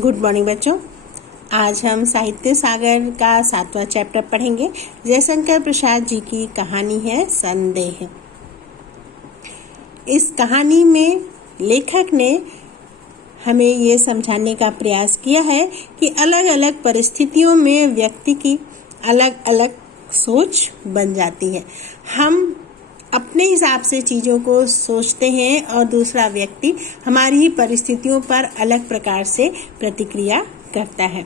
Good morning बच्चों। आज हम साहित्य सागर का 7वां चैप्टर पढ़ेंगे। जयशंकर प्रसाद जी की कहानी है संदेह। इस कहानी में लेखक ने हमें ये समझाने का प्रयास किया है कि अलग अलग परिस्थितियों में व्यक्ति की अलग अलग सोच बन जाती है। हम अपने हिसाब से चीज़ों को सोचते हैं और दूसरा व्यक्ति हमारी ही परिस्थितियों पर अलग प्रकार से प्रतिक्रिया करता है।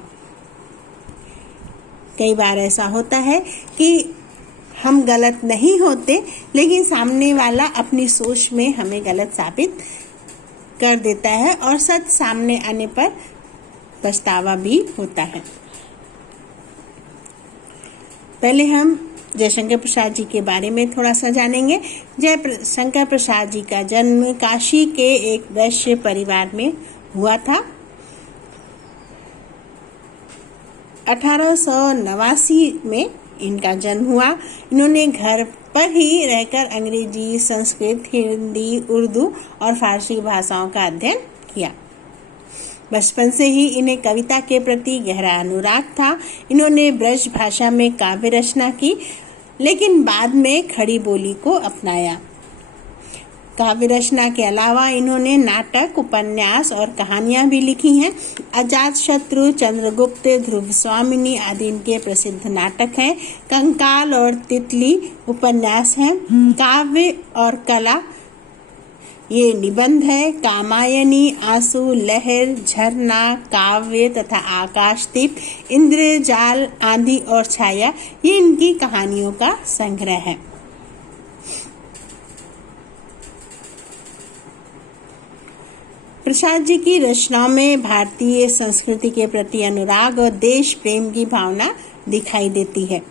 कई बार ऐसा होता है कि हम गलत नहीं होते, लेकिन सामने वाला अपनी सोच में हमें गलत साबित कर देता है और सच सामने आने पर पछतावा भी होता है। पहले हम जयशंकर प्रसाद जी के बारे में थोड़ा सा जानेंगे। जयशंकर प्रसाद जी का जन्म काशी के एक वैश्य परिवार में हुआ था। 1889 में इनका जन्म हुआ। इन्होंने घर पर ही रहकर अंग्रेजी, संस्कृत, हिंदी, उर्दू और फारसी भाषाओं का अध्ययन किया। बचपन से ही इन्हें कविता के प्रति गहरा अनुराग था। इन्होंने ब्रज भाषा में काव्य रचना की, लेकिन बाद में खड़ी बोली को अपनाया। काव्य रचना के अलावा इन्होंने नाटक, उपन्यास और कहानियां भी लिखी हैं। अजातशत्रु, चंद्रगुप्त, ध्रुव स्वामिनी आदि इनके प्रसिद्ध नाटक हैं। कंकाल और तितली उपन्यास हैं। काव्य और कला ये निबंध है। कामायनी, आंसू, लहर, झरना, काव्य तथा आकाशदीप, इंद्रजाल, आंधी और छाया ये इनकी कहानियों का संग्रह है। प्रसाद जी की रचनाओं में भारतीय संस्कृति के प्रति अनुराग और देश प्रेम की भावना दिखाई देती है।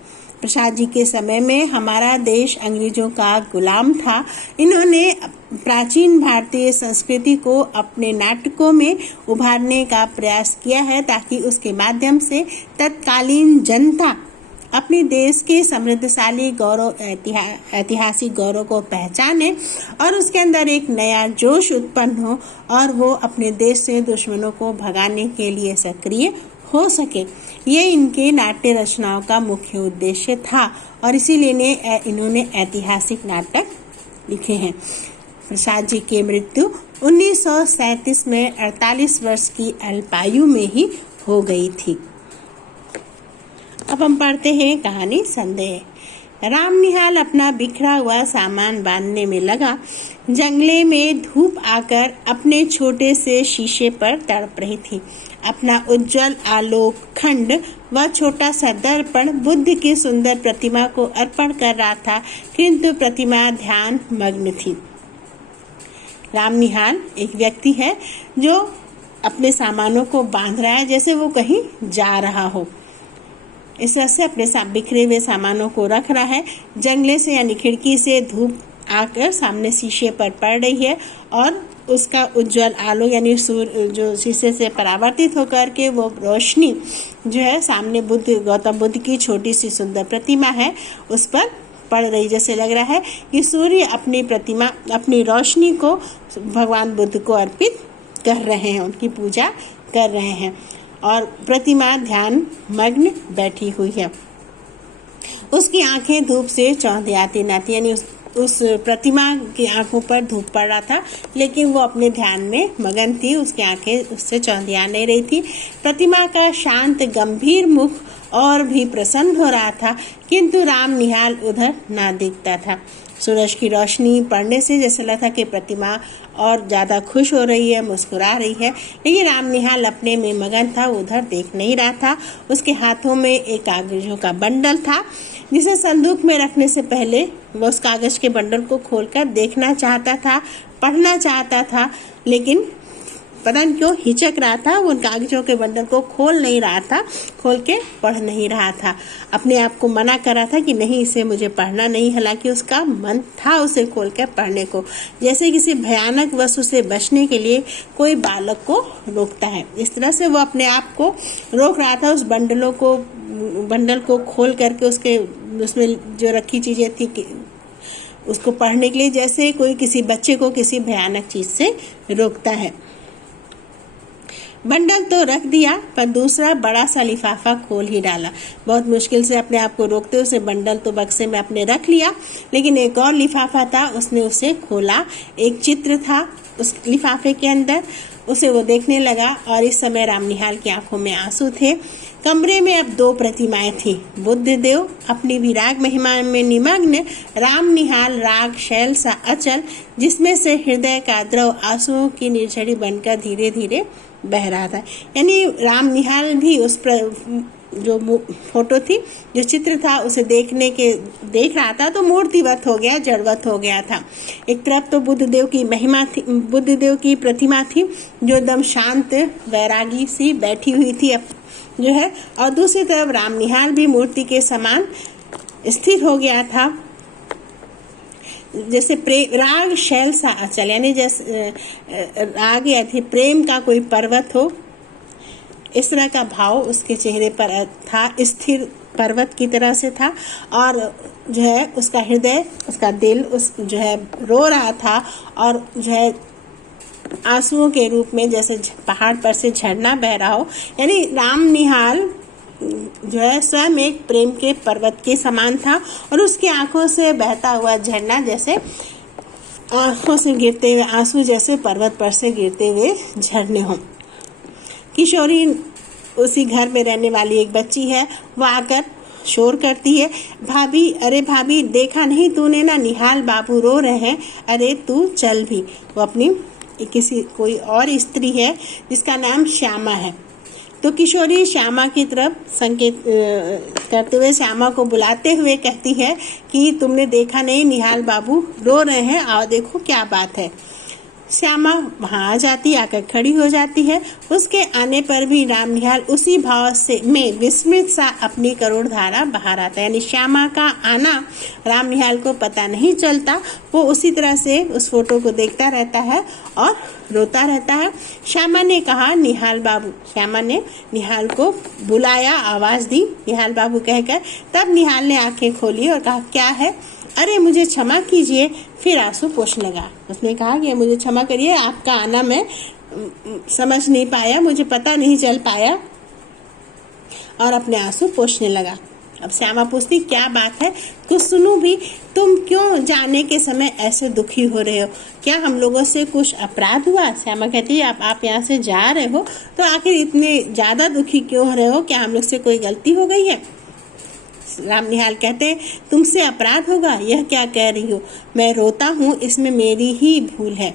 प्रसाद जी के समय में हमारा देश अंग्रेजों का गुलाम था। इन्होंने प्राचीन भारतीय संस्कृति को अपने नाटकों में उभारने का प्रयास किया है, ताकि उसके माध्यम से तत्कालीन जनता अपने देश के समृद्धशाली गौरव, ऐतिहासिक गौरव को पहचाने और उसके अंदर एक नया जोश उत्पन्न हो और वो अपने देश से दुश्मनों को भगाने के लिए सक्रिय हो सके। ये इनके नाट्य रचनाओं का मुख्य उद्देश्य था और इसीलिए इन्होंने ऐतिहासिक नाटक लिखे हैं। प्रसाद जी की मृत्यु 1937 में 48 वर्ष की अल्पायु में ही हो गई थी। अब हम पढ़ते हैं कहानी संदेह। राम निहाल अपना बिखरा हुआ सामान बांधने में लगा। जंगले में धूप आकर अपने छोटे से शीशे पर तड़प रही थी। अपना उज्जवल आलोक खंड व छोटा सा दर्पण बुद्ध की सुंदर प्रतिमा को अर्पण कर रहा था, किंतु प्रतिमा ध्यान मग्न थी। राम निहाल एक व्यक्ति है जो अपने सामानों को बांध रहा है, जैसे वो कहीं जा रहा हो। इस तरह से अपने बिखरे हुए सामानों को रख रहा है। जंगले से यानी खिड़की से धूप आकर सामने शीशे पर पड़ रही है और उसका उज्जवल आलोक यानी सूर्य जो शीशे से परावर्तित होकर के वो रोशनी जो है सामने गौतम बुद्ध की छोटी सी सुंदर प्रतिमा है उस पर पड़ रही। जैसे लग रहा है कि सूर्य अपनी रोशनी को भगवान बुद्ध को अर्पित कर रहे हैं, उनकी पूजा कर रहे हैं और प्रतिमा ध्यान मग्न बैठी हुई है। उसकी आंखें धूप से चौंधियाती न थी, यानी उस प्रतिमा की आंखों पर धूप पड़ रहा था, लेकिन वो अपने ध्यान में मगन थी। उसकी आंखें उससे चौंधिया नहीं रही थी। प्रतिमा का शांत गंभीर मुख और भी प्रसन्न हो रहा था, किंतु राम निहाल उधर ना दिखता था। सूरज की रोशनी पड़ने से जैसा लगा था कि प्रतिमा और ज़्यादा खुश हो रही है, मुस्कुरा रही है, लेकिन राम निहाल अपने में मगन था, उधर देख नहीं रहा था। उसके हाथों में एक कागजों का बंडल था, जिसे संदूक में रखने से पहले वो उस कागज के बंडल को खोलकर देखना चाहता था, पढ़ना चाहता था, लेकिन पता नहीं क्यों हिचक रहा था। वो उन कागजों के बंडल को खोल नहीं रहा था, खोल के पढ़ नहीं रहा था। अपने आप को मना कर रहा था कि नहीं, इसे मुझे पढ़ना नहीं। हालांकि उसका मन था उसे खोल कर पढ़ने को, जैसे किसी भयानक वस्तु से बचने के लिए कोई बालक को रोकता है। इस तरह से वो अपने आप को रोक रहा था। उस बंडल को खोल करके उसमें जो रखी चीजें थी उसको पढ़ने के लिए, जैसे कोई किसी बच्चे को किसी भयानक चीज से रोकता है। बंडल तो रख दिया पर दूसरा बड़ा सा लिफाफा खोल ही डाला। बहुत मुश्किल से अपने आप को रोकते उसे बंडल तो बक्से में अपने रख लिया, लेकिन एक और लिफाफा था, उसने उसे खोला। एक चित्र था उस लिफाफे के अंदर, उसे वो देखने लगा और इस समय रामनिहाल की आंखों में आंसू थे। कमरे में अब 2 प्रतिमाएं थी। बुद्धदेव अपनी विराग महिमा में निमग्न, रामनिहाल राग शैल सा अचल, जिसमें से हृदय का द्रव आंसुओं की निर्झरी बनकर धीरे धीरे बह रहा था। यानी रामनिहाल भी उस जो फोटो थी, जो चित्र था, उसे देख रहा था तो मूर्तिवत हो गया, जड़वत हो गया था। एक तरफ तो बुद्धदेव की महिमा थी, बुद्धदेव की प्रतिमा थी जो एकदम शांत वैरागी सी बैठी हुई थी जो है, और दूसरी तरफ रामनिहाल भी मूर्ति के समान स्थिर हो गया था। जैसे राग शैल सा अचल, यानी जैसे राग या प्रेम का कोई पर्वत हो, इस तरह का भाव उसके चेहरे पर था। स्थिर पर्वत की तरह से था और जो है उसका हृदय, उसका दिल जो है रो रहा था और जो है आंसुओं के रूप में जैसे पहाड़ पर से झरना बह रहा हो। यानी रामनिहाल जो है स्वयं एक प्रेम के पर्वत के समान था और उसकी आंखों से बहता हुआ झरना जैसे आंखों से गिरते हुए आंसू जैसे पर्वत पर से गिरते हुए झरने हों। किशोरी उसी घर में रहने वाली एक बच्ची है, वो आकर शोर करती है, भाभी, अरे भाभी, देखा नहीं तूने ना, निहाल बाबू रो रहे हैं, अरे तू चल भी। वो अपनी कोई और स्त्री है जिसका नाम श्यामा है। तो किशोरी श्यामा की तरफ संकेत करते हुए श्यामा को बुलाते हुए कहती है कि तुमने देखा नहीं, निहाल बाबू रो रहे हैं, आओ देखो क्या बात है। श्यामा वहाँ आ जाती, आकर खड़ी हो जाती है। उसके आने पर भी रामनिहाल उसी भाव से में विस्मित सा अपनी करुण धारा बहा रहा था। यानी श्यामा का आना रामनिहाल को पता नहीं चलता, वो उसी तरह से उस फोटो को देखता रहता है और रोता रहता है। श्यामा ने कहा, निहाल बाबू। श्यामा ने निहाल को बुलाया, आवाज दी, निहाल बाबू कहकर। तब निहाल ने आंखें खोली और कहा, क्या है? अरे मुझे क्षमा कीजिए। फिर आंसू पोंछने लगा। उसने कहा कि मुझे क्षमा करिए, आपका आना मैं समझ नहीं पाया, मुझे पता नहीं चल पाया, और अपने आंसू पोंछने लगा। अब श्यामा पूछती, क्या बात है, कुछ सुनूं भी, तुम क्यों जाने के समय ऐसे दुखी हो रहे हो? क्या हम लोगों से कुछ अपराध हुआ? श्यामा कहती है, आप यहाँ से जा रहे हो तो आखिर इतने ज्यादा दुखी क्यों हो रहे हो? क्या हम लोग से कोई गलती हो गई है? रामनिहाल कहते, तुमसे अपराध होगा, यह क्या कह रही हो? मैं रोता हूँ, इसमें मेरी ही भूल है।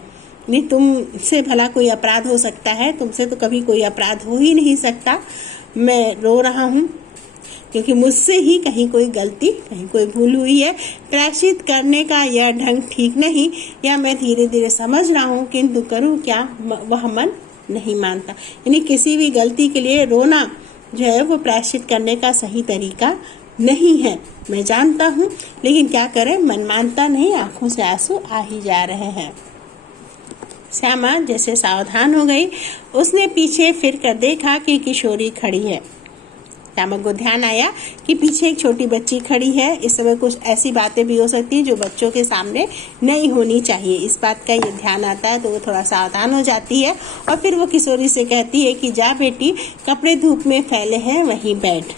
नहीं, तुमसे भला कोई अपराध हो सकता है? तुमसे तो कभी कोई अपराध हो ही नहीं सकता। मैं रो रहा हूँ क्योंकि मुझसे ही कहीं कोई गलती, कहीं कोई भूल हुई है। प्रायश्चित करने का यह ढंग ठीक नहीं, या मैं धीरे धीरे समझ रहा हूँ, किंतु करूँ क्या, वह मन नहीं मानता। यानी किसी भी गलती के लिए रोना जो है वो प्रायश्चित करने का सही तरीका नहीं है, मैं जानता हूँ, लेकिन क्या करें, मन मानता नहीं, आंखों से आंसू आ ही जा रहे हैं। श्यामा जैसे सावधान हो गई, उसने पीछे फिर कर देखा कि किशोरी खड़ी है। श्यामा को ध्यान आया कि पीछे एक छोटी बच्ची खड़ी है। इस समय कुछ ऐसी बातें भी हो सकती हैं जो बच्चों के सामने नहीं होनी चाहिए। इस बात का ये ध्यान आता है तो वो थोड़ा सावधान हो जाती है और फिर वो किशोरी से कहती है कि जा बेटी, कपड़े धूप में फैले हैं, वहीं बैठ।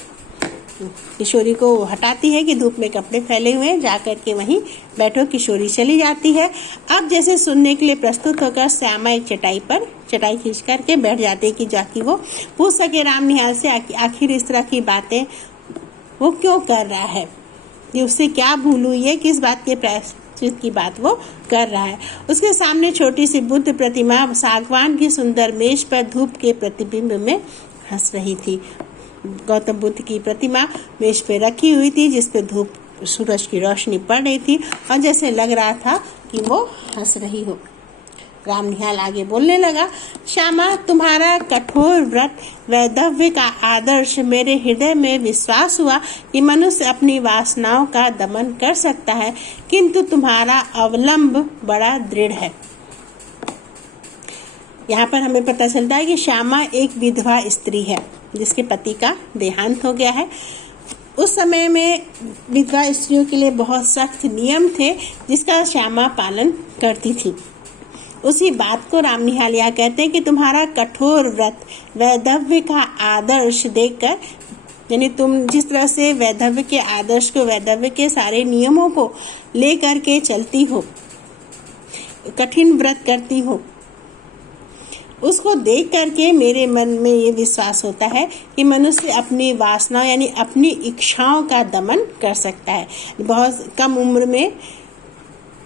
किशोरी को हटाती है कि धूप में कपड़े फैले हुए हैं, जाकर के वहीं बैठो। किशोरी चली जाती है। अब जैसे सुनने के लिए प्रस्तुत होकर श्यामा एक चटाई खींच करके बैठ जाती है कि जाके वो पूछ सके रामनिहाल से आखिर इस तरह की बातें वो क्यों कर रहा है, कि उससे क्या भूल हुई है, किस बात के प्रायश्चित की बात वो कर रहा है। उसके सामने छोटी सी बुद्ध प्रतिमा सागवान की सुंदर मेज पर धूप के प्रतिबिंब में हंस रही थी। गौतम बुद्ध की प्रतिमा मेज पे रखी हुई थी जिस पे धूप, सूरज की रोशनी पड़ रही थी और जैसे लग रहा था कि वो हंस रही हो। रामनिहाल आगे बोलने लगा, श्यामा, तुम्हारा कठोर व्रत वैधव्य का आदर्श मेरे हृदय में विश्वास हुआ कि मनुष्य अपनी वासनाओं का दमन कर सकता है, किंतु तुम्हारा अवलंब बड़ा दृढ़ है। यहाँ पर हमें पता चलता है कि श्यामा एक विधवा स्त्री है जिसके पति का देहांत हो गया है। उस समय में विधवा स्त्रियों के लिए बहुत सख्त नियम थे जिसका श्यामा पालन करती थी। उसी बात को राम निहाल यहाँ कहते हैं कि तुम्हारा कठोर व्रत वैधव्य का आदर्श देखकर, यानी तुम जिस तरह से वैधव्य के आदर्श को, वैधव्य के सारे नियमों को लेकर के चलती हो, कठिन व्रत करती हो, उसको देख करके मेरे मन में ये विश्वास होता है कि मनुष्य अपनी वासना यानी अपनी इच्छाओं का दमन कर सकता है। बहुत कम उम्र में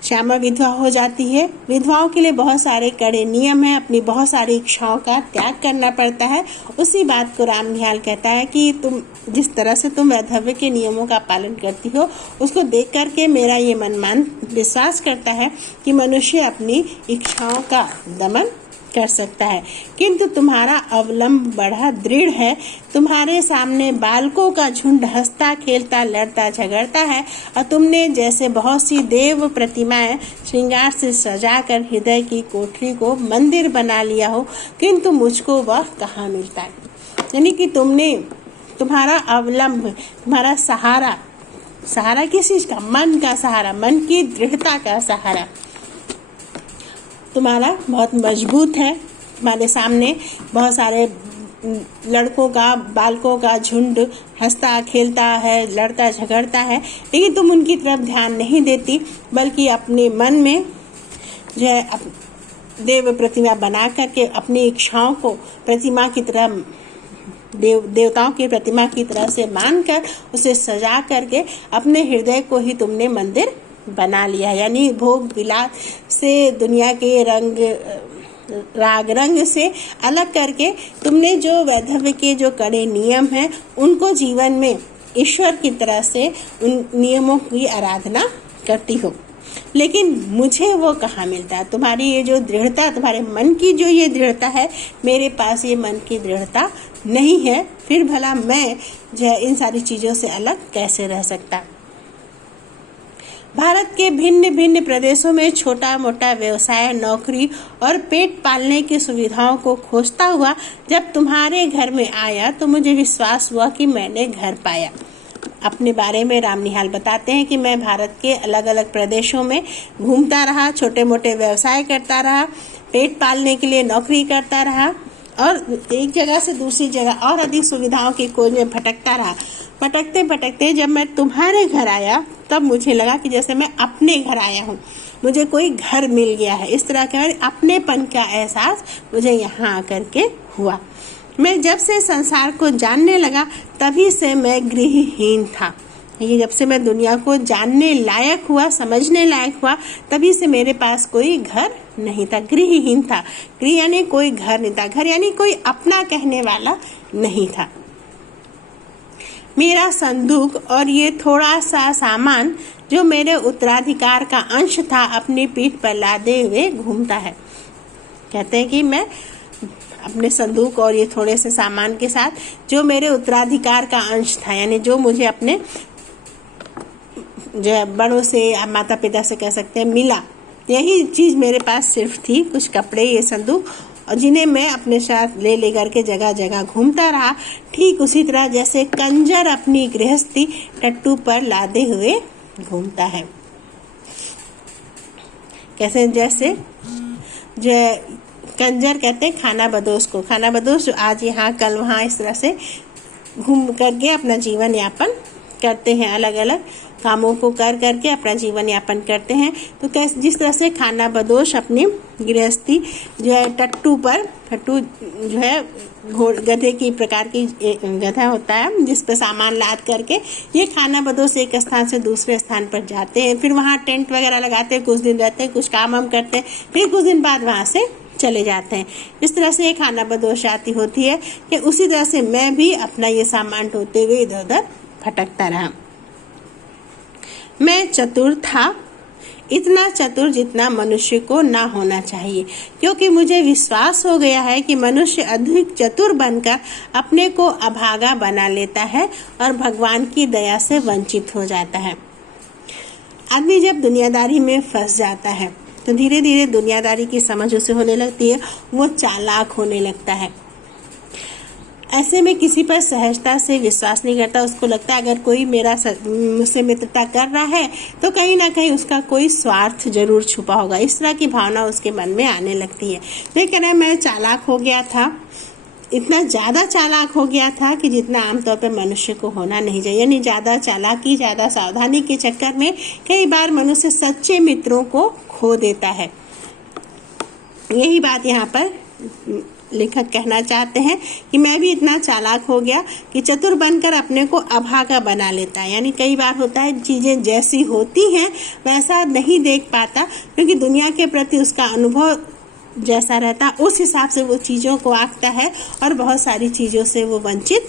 श्यामा विधवा हो जाती है। विधवाओं के लिए बहुत सारे कड़े नियम हैं, अपनी बहुत सारी इच्छाओं का त्याग करना पड़ता है। उसी बात को राम निहाल कहता है कि तुम जिस तरह से तुम वैधव्य के नियमों का पालन करती हो, उसको देख करके मेरा ये मन विश्वास करता है कि मनुष्य अपनी इच्छाओं का दमन कर सकता है। किंतु तुम्हारा अवलंब बड़ा दृढ़ है। तुम्हारे सामने बालकों का झुंड हंसता खेलता लड़ता झगड़ता है और तुमने जैसे बहुत सी देव प्रतिमाएं श्रृंगार से सजाकर हृदय की कोठरी को मंदिर बना लिया हो, किंतु मुझको वह कहाँ मिलता है। यानी कि तुम्हारा अवलंब, तुम्हारा सहारा किस चीज का? मन का सहारा, मन की दृढ़ता का सहारा तुम्हारा बहुत मजबूत है। तुम्हारे सामने बहुत सारे बालकों का झुंड हंसता खेलता है, लड़ता झगड़ता है, लेकिन तुम उनकी तरफ ध्यान नहीं देती, बल्कि अपने मन में जो है देव प्रतिमा बना करके अपनी इच्छाओं को प्रतिमा की तरह, देवताओं की प्रतिमा की तरह से मानकर उसे सजा करके अपने हृदय को ही तुमने मंदिर बना लिया। यानी भोग विलास से, दुनिया के राग रंग से अलग करके तुमने जो वैधव्य के जो कड़े नियम हैं उनको जीवन में ईश्वर की तरह से उन नियमों की आराधना करती हो। लेकिन मुझे वो कहाँ मिलता है? तुम्हारी ये जो दृढ़ता, तुम्हारे मन की जो ये दृढ़ता है, मेरे पास ये मन की दृढ़ता नहीं है। फिर भला मैं जो है इन सारी चीज़ों से अलग कैसे रह सकता? भारत के भिन्न भिन्न प्रदेशों में छोटा मोटा व्यवसाय, नौकरी और पेट पालने की सुविधाओं को खोजता हुआ जब तुम्हारे घर में आया तो मुझे विश्वास हुआ कि मैंने घर पाया। अपने बारे में राम निहाल बताते हैं कि मैं भारत के अलग अलग प्रदेशों में घूमता रहा, छोटे मोटे व्यवसाय करता रहा, पेट पालने के लिए नौकरी करता रहा और एक जगह से दूसरी जगह और अधिक सुविधाओं की खोज में भटकता रहा। भटकते भटकते जब मैं तुम्हारे घर आया तब मुझे लगा कि जैसे मैं अपने घर आया हूँ, मुझे कोई घर मिल गया है। इस तरह के अपनेपन का एहसास मुझे यहाँ आकर के हुआ। मैं जब से संसार को जानने लगा तभी से मैं गृहहीन था। ये जब से मैं दुनिया को जानने लायक हुआ, समझने लायक हुआ, तभी से मेरे पास कोई घर नहीं था, गृहहीन था। गृह यानी कोई घर नहीं था, घर यानी कोई अपना कहने वाला नहीं था। मेरा संदूक और ये थोड़ा सा सामान जो मेरे उत्तराधिकार का अंश था अपनी पीठ पर लादे हुए घूमता है। कहते हैं कि मैं अपने संदूक और ये थोड़े से सामान के साथ जो मेरे उत्तराधिकार का अंश था, यानी जो मुझे अपने जो बड़ों से, माता पिता से कह सकते हैं, मिला, यही चीज़ मेरे पास सिर्फ थी, कुछ कपड़े, ये संदूक, और जिन्हें मैं अपने साथ ले करके जगह जगह घूमता रहा। ठीक उसी तरह जैसे कंजर अपनी गृहस्थी टट्टू पर लादे हुए घूमता है। कैसे? जैसे जो कंजर कहते हैं खाना बदोश को, खाना बदोश जो आज यहाँ कल वहाँ इस तरह से घूम करके अपना जीवन यापन करते हैं, अलग अलग कामों को कर करके अपना जीवन यापन करते हैं। तो कैसे, जिस तरह से खाना बदोश अपनी गृहस्थी जो है टट्टू जो है गधे की प्रकार की गधा होता है जिस पर सामान लाद करके ये खाना बदोश एक स्थान से दूसरे स्थान पर जाते हैं, फिर वहाँ टेंट वगैरह लगाते हैं, कुछ दिन रहते हैं, कुछ काम हम करते हैं, फिर कुछ दिन बाद वहाँ से चले जाते हैं। इस तरह से एक खाना बदोश आती होती है कि उसी तरह से मैं भी अपना ये सामान ढोते हुए इधर उधर भटकता रहा। मैं चतुर था, इतना चतुर जितना मनुष्य को ना होना चाहिए, क्योंकि मुझे विश्वास हो गया है कि मनुष्य अधिक चतुर बनकर अपने को अभागा बना लेता है और भगवान की दया से वंचित हो जाता है। आदमी जब दुनियादारी में फंस जाता है तो धीरे धीरे दुनियादारी की समझ उसे होने लगती है, वो चालाक होने लगता है। ऐसे में किसी पर सहजता से विश्वास नहीं करता। उसको लगता है अगर कोई मुझसे मित्रता कर रहा है तो कहीं ना कहीं उसका कोई स्वार्थ जरूर छुपा होगा। इस तरह की भावना उसके मन में आने लगती है। तो कह रहा है मैं चालाक हो गया था, इतना ज़्यादा चालाक हो गया था कि जितना आमतौर पर मनुष्य को होना नहीं चाहिए। यानी ज़्यादा चालाकी, ज़्यादा सावधानी के चक्कर में कई बार मनुष्य सच्चे मित्रों को खो देता है। यही बात यहाँ पर लेखक कहना चाहते हैं कि मैं भी इतना चालाक हो गया कि चतुर बनकर अपने को अभागा बना लेता है। यानी कई बार होता है चीज़ें जैसी होती हैं वैसा नहीं देख पाता, क्योंकि दुनिया के प्रति उसका अनुभव जैसा रहता है उस हिसाब से वो चीज़ों को आंकता है और बहुत सारी चीज़ों से वो वंचित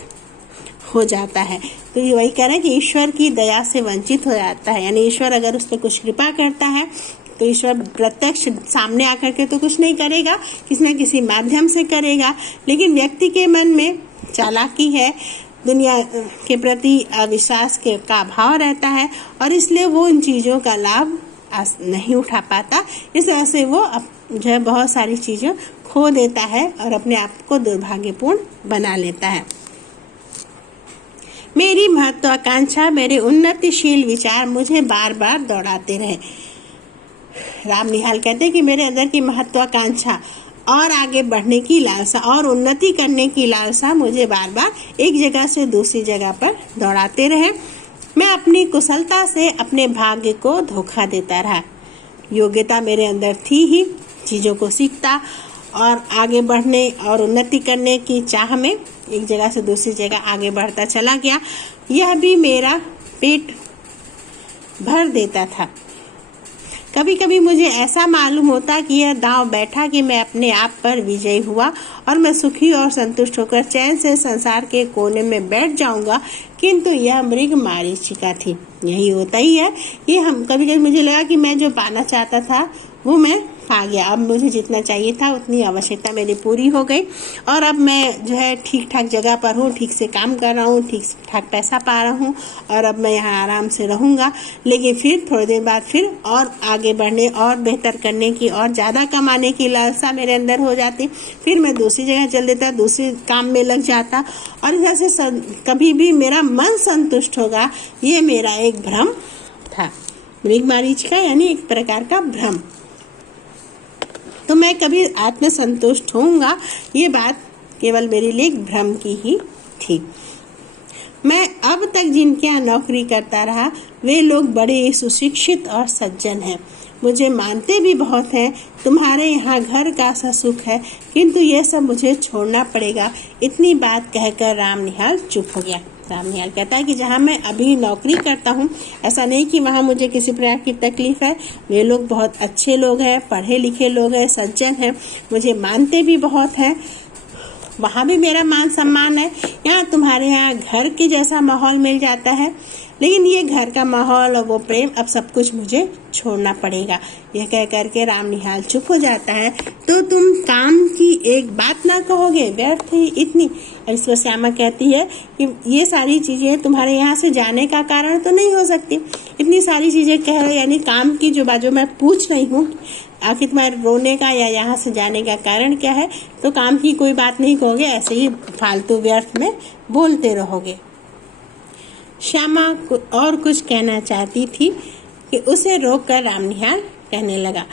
हो जाता है। तो ये वही कह रहे हैं कि ईश्वर की दया से वंचित हो जाता है। यानी ईश्वर अगर उस पर कुछ कृपा करता है तो ईश्वर प्रत्यक्ष सामने आकर के तो कुछ नहीं करेगा, किसी न किसी माध्यम से करेगा। लेकिन व्यक्ति के मन में चालाकी है, दुनिया के प्रति अविश्वास का भाव रहता है और इसलिए वो इन चीज़ों का लाभ नहीं उठा पाता। इस वजह से वो जो है बहुत सारी चीज़ें खो देता है और अपने आप को दुर्भाग्यपूर्ण बना लेता है। मेरी महत्वाकांक्षा, मेरे उन्नतिशील विचार मुझे बार बार दौड़ाते रहे। राम निहाल कहते हैं कि मेरे अंदर की महत्वाकांक्षा और आगे बढ़ने की लालसा और उन्नति करने की लालसा मुझे बार बार एक जगह से दूसरी जगह पर दौड़ाते रहे। मैं अपनी कुशलता से अपने भाग्य को धोखा देता रहा। योग्यता मेरे अंदर थी ही, चीज़ों को सीखता और आगे बढ़ने और उन्नति करने की चाह में एक जगह से दूसरी जगह आगे बढ़ता चला गया। यह भी मेरा पेट भर देता था। कभी कभी मुझे ऐसा मालूम होता कि यह दांव बैठा कि मैं अपने आप पर विजयी हुआ और मैं सुखी और संतुष्ट होकर चैन से संसार के कोने में बैठ जाऊंगा, किंतु यह मृग मारीचिका थी। यही होता ही है कि कभी कभी मुझे लगा कि मैं जो पाना चाहता था वो मैं पा गया। अब मुझे जितना चाहिए था उतनी आवश्यकता मेरी पूरी हो गई और अब मैं जो है ठीक ठाक जगह पर हूँ, ठीक से काम कर रहा हूँ, ठीक ठाक पैसा पा रहा हूँ और अब मैं यहाँ आराम से रहूँगा। लेकिन फिर थोड़ी देर बाद फिर और आगे बढ़ने और बेहतर करने की और ज़्यादा कमाने की लालसा मेरे अंदर हो जाती। फिर मैं दूसरी जगह चल देता, दूसरे काम में लग जाता और जैसे कभी भी मेरा मन संतुष्ट होगा, ये मेरा एक भ्रम था। मृग मारीचिका यानी एक प्रकार का भ्रम। तो मैं कभी आत्मसंतुष्ट होऊंगा, ये बात केवल मेरे लिए एक भ्रम की ही थी। मैं अब तक जिनके यहाँ नौकरी करता रहा वे लोग बड़े सुशिक्षित और सज्जन हैं, मुझे मानते भी बहुत हैं। तुम्हारे यहाँ घर का सा सुख है, किंतु ये सब मुझे छोड़ना पड़ेगा। इतनी बात कहकर राम निहाल चुप हो गया। राम निहाल कहता है कि जहाँ मैं अभी नौकरी करता हूँ ऐसा नहीं कि वहाँ मुझे किसी प्रकार की तकलीफ है। वे लोग बहुत अच्छे लोग हैं, पढ़े लिखे लोग हैं, सज्जन हैं, मुझे मानते भी बहुत हैं, वहाँ भी मेरा मान सम्मान है। यहाँ तुम्हारे यहाँ घर के जैसा माहौल मिल जाता है, लेकिन ये घर का माहौल और वो प्रेम, अब सब कुछ मुझे छोड़ना पड़ेगा। यह कह करके राम निहाल चुप हो जाता है। तो तुम काम की एक बात ना कहोगे, व्यर्थ ही इतनी। इस पर श्यामा कहती है कि ये सारी चीज़ें तुम्हारे यहाँ से जाने का कारण तो नहीं हो सकती। इतनी सारी चीज़ें कह रहे, यानी काम की जो बाजू मैं पूछ रही हूँ, आखिर तुम्हारे रोने का या यहाँ से जाने का कारण क्या है, तो काम की कोई बात नहीं कहोगे, ऐसे ही फालतू व्यर्थ में बोलते रहोगे। श्यामा और कुछ कहना चाहती थी कि उसे रोककर राम निहाल कहने लगा,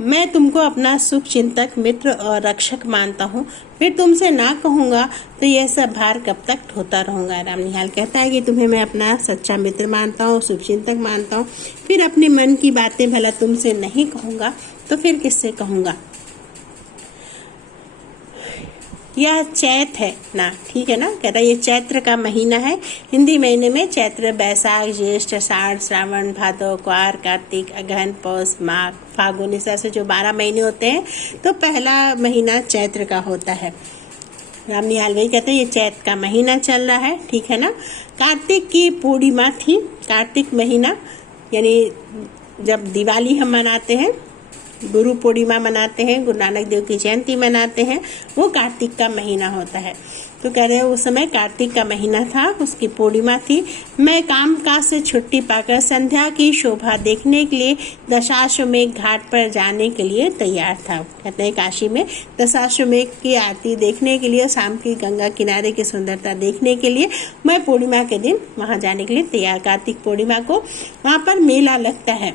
मैं तुमको अपना शुभ चिंतक, मित्र और रक्षक मानता हूँ, फिर तुमसे ना कहूँगा तो यह सब भार कब तक ढोता रहूँगा। राम निहाल कहता है कि तुम्हें मैं अपना सच्चा मित्र मानता हूँ, शुभ चिंतक मानता हूँ, फिर अपने मन की बातें भला तुमसे नहीं कहूँगा तो फिर किससे कहूँगा। यह चैत है ना, ठीक है ना, कहता है ये चैत्र का महीना है। हिंदी महीने में चैत्र, बैसाख, ज्येष्ठ, आषाढ़, श्रावण, भादो, क्वार, कार्तिक, अगहन, पौष, माघ, फागुन, इस तरह से जो 12 महीने होते हैं तो पहला महीना चैत्र का होता है। राम निहाल वही कहते हैं ये चैत का महीना चल रहा है, ठीक है ना। कार्तिक की पूर्णिमा थी, कार्तिक महीना यानी जब दिवाली हम मनाते हैं गुरु पूर्णिमा मनाते हैं, गुरु नानक देव की जयंती मनाते हैं, वो कार्तिक का महीना होता है। तो कह रहे हैं उस समय कार्तिक का महीना था, उसकी पूर्णिमा थी। मैं कामकाज से छुट्टी पाकर संध्या की शोभा देखने के लिए दशाश्वमेध घाट पर जाने के लिए तैयार था। कहते हैं काशी में दशाश्वमेध की आरती देखने के लिए, शाम की गंगा किनारे की सुंदरता देखने के लिए मैं पूर्णिमा के दिन वहां जाने के लिए तैयार। कार्तिक पूर्णिमा को वहां पर मेला लगता है,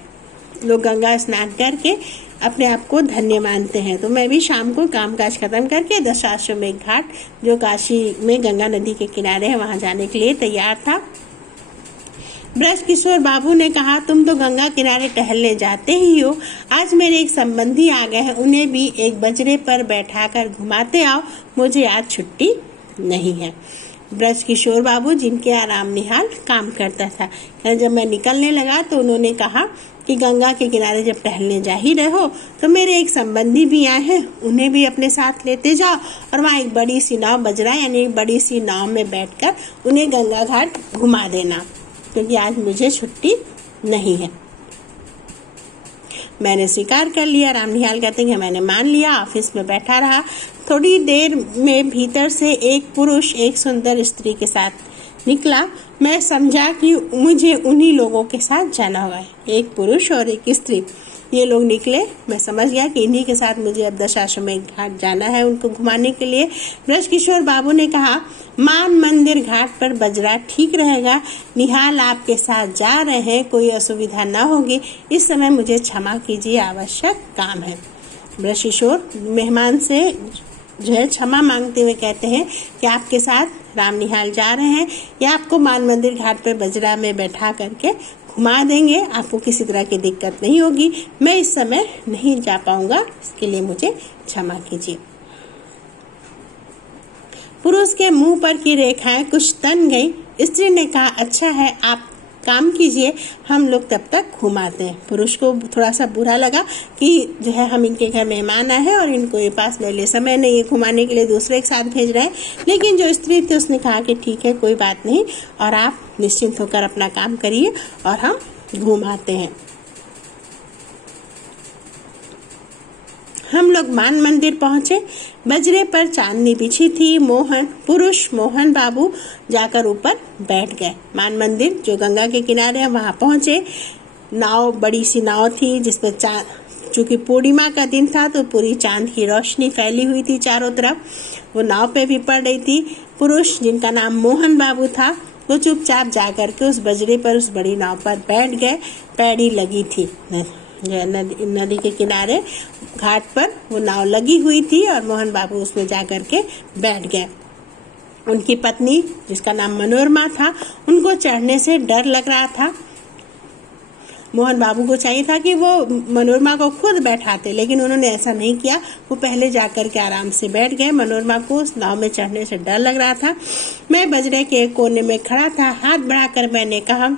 लोग गंगा स्नान करके अपने आप को धन्य मानते हैं। तो मैं भी शाम को कामकाज खत्म करके दशाश्वमेध घाट जो काशी में गंगा नदी के किनारे है वहां जाने के लिए तैयार था। ब्रज किशोर बाबू ने कहा, तुम तो गंगा किनारे टहलने जाते ही हो, आज मेरे एक संबंधी आ गए हैं, उन्हें भी एक बजरे पर बैठाकर घुमाते आओ, मुझे आज छुट्टी नहीं है। ब्रज किशोर बाबू जिनके आराम निहाल काम करता था, जब मैं निकलने लगा तो उन्होंने कहा कि गंगा के किनारे जब टहलने जा ही रहे हो तो मेरे एक संबंधी भी आए हैं, उन्हें भी अपने साथ लेते जाओ और वहाँ एक बड़ी सी नाव बजरा यानी बड़ी सी नाव में बैठकर उन्हें गंगा घाट घुमा देना, क्योंकि आज मुझे छुट्टी नहीं है। मैंने स्वीकार कर लिया। राम निहाल कहते हैं मैंने मान लिया, ऑफिस में बैठा रहा। थोड़ी देर में भीतर से एक पुरुष एक सुंदर स्त्री के साथ निकला। मैं समझा कि मुझे उन्हीं लोगों के साथ जाना होगा। एक पुरुष और एक स्त्री, ये लोग निकले। मैं समझ गया कि इन्हीं के साथ मुझे अब दशाश्वमेध घाट जाना है, उनको घुमाने के लिए। ब्रज किशोर बाबू ने कहा, मान मंदिर घाट पर बजरा ठीक रहेगा, निहाल आपके साथ जा रहे हैं, कोई असुविधा न होगी, इस समय मुझे क्षमा कीजिए, आवश्यक काम है। ब्रज किशोर मेहमान से जो है क्षमा मांगते हुए कहते हैं कि आपके साथ राम निहाल जा रहे हैं, या आपको मान मंदिर घाट पर बजरा में बैठा करके घुमा देंगे, आपको किसी तरह की दिक्कत नहीं होगी, मैं इस समय नहीं जा पाऊंगा, इसके लिए मुझे क्षमा कीजिए। पुरुष के मुंह पर की रेखाएं कुछ तन गई। स्त्री ने कहा, अच्छा है, आप काम कीजिए, हम लोग तब तक घुमाते हैं। पुरुष को थोड़ा सा बुरा लगा कि जो है हम इनके घर मेहमान आए हैं और इनको ये पास में ले समय नहीं है घुमाने के लिए, दूसरे के साथ भेज रहे हैं। लेकिन जो स्त्री थी उसने कहा कि ठीक है, कोई बात नहीं, और आप निश्चिंत होकर अपना काम करिए और हम घुमाते हैं। हम लोग मान मंदिर पहुंचे। बजरे पर चांदनी बिछी थी। मोहन बाबू जाकर ऊपर बैठ गए। मान मंदिर जो गंगा के किनारे है वहां पहुंचे। नाव बड़ी सी नाव थी जिसमें चूंकि पूर्णिमा का दिन था तो पूरी चांद की रोशनी फैली हुई थी चारों तरफ, वो नाव पे भी पड़ रही थी। पुरुष जिनका नाम मोहन बाबू था वो चुपचाप जाकर के उस बजरे पर, उस बड़ी नाव पर बैठ गए। पैड़ी लगी थी नदी के किनारे घाट पर, वो नाव लगी हुई थी और मोहन बाबू उसमें जाकर के बैठ गए। उनकी पत्नी जिसका नाम मनोरमा था, उनको चढ़ने से डर लग रहा था। मोहन बाबू को चाहिए था कि वो मनोरमा को खुद बैठाते, लेकिन उन्होंने ऐसा नहीं किया। वो पहले जाकर के आराम से बैठ गए। मनोरमा को उस नाव में चढ़ने से डर लग रहा था। मैं बजरे के कोने में खड़ा था। हाथ बढ़ाकर मैंने कहा,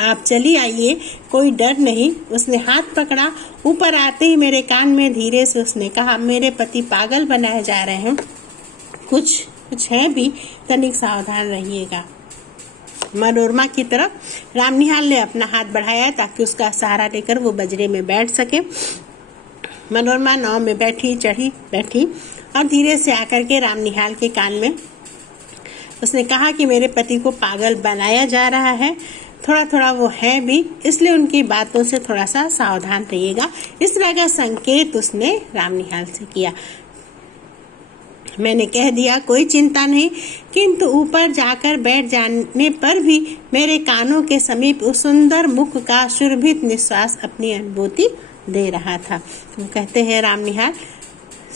आप चली आइए, कोई डर नहीं। उसने हाथ पकड़ा। ऊपर आते ही मेरे कान में धीरे से उसने कहा, मेरे पति पागल बनाए जा रहे हैं, कुछ है भी, तनिक सावधान रहिएगा। मनोरमा की तरफ राम निहाल ने अपना हाथ बढ़ाया ताकि उसका सहारा लेकर वो बजरे में बैठ सके। मनोरमा नाव में बैठी और धीरे से आकर के राम निहाल के कान में उसने कहा कि मेरे पति को पागल बनाया जा रहा है, थोड़ा थोड़ा वो है भी, इसलिए उनकी बातों से थोड़ा सा सावधान रहिएगा। इस तरह का संकेत उसने राम निहाल से किया। मैंने कह दिया, कोई चिंता नहीं, किंतु ऊपर जाकर बैठ जाने पर भी मेरे कानों के समीप उस सुंदर मुख का सुरभित निश्वास अपनी अनुभूति दे रहा था। वो कहते हैं राम निहाल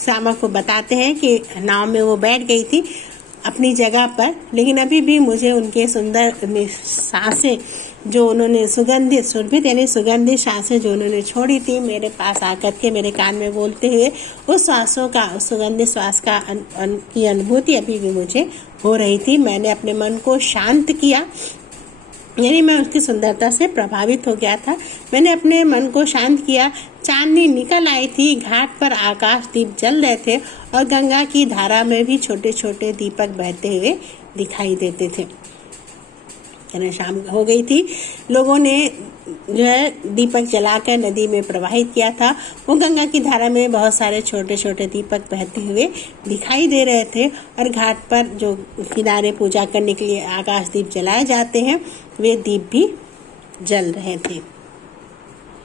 श्यामा को बताते हैं कि नाव में वो बैठ गई थी अपनी जगह पर, लेकिन अभी भी मुझे उनके सुंदर सांसें जो उन्होंने सुरभित यानी सुगंधित सांसें जो उन्होंने छोड़ी थी मेरे पास आकर के मेरे कान में बोलते हुए, उस श्वासों का, उस सुगंधित श्वास का की अनुभूति अभी भी मुझे हो रही थी। मैंने अपने मन को शांत किया, यानी मैं उसकी सुंदरता से प्रभावित हो गया था। मैंने अपने मन को शांत किया। चांदनी निकल आई थी। घाट पर आकाश दीप जल रहे थे और गंगा की धारा में भी छोटे छोटे दीपक बहते हुए दिखाई देते थे। शाम हो गई थी। लोगों ने जो है दीपक जलाकर नदी में प्रवाहित किया था। वो गंगा की धारा में बहुत सारे छोटे छोटे दीपक बहते हुए दिखाई दे रहे थे और घाट पर जो किनारे पूजा करने के लिए आकाश दीप जलाए जाते हैं वे दीप भी जल रहे थे।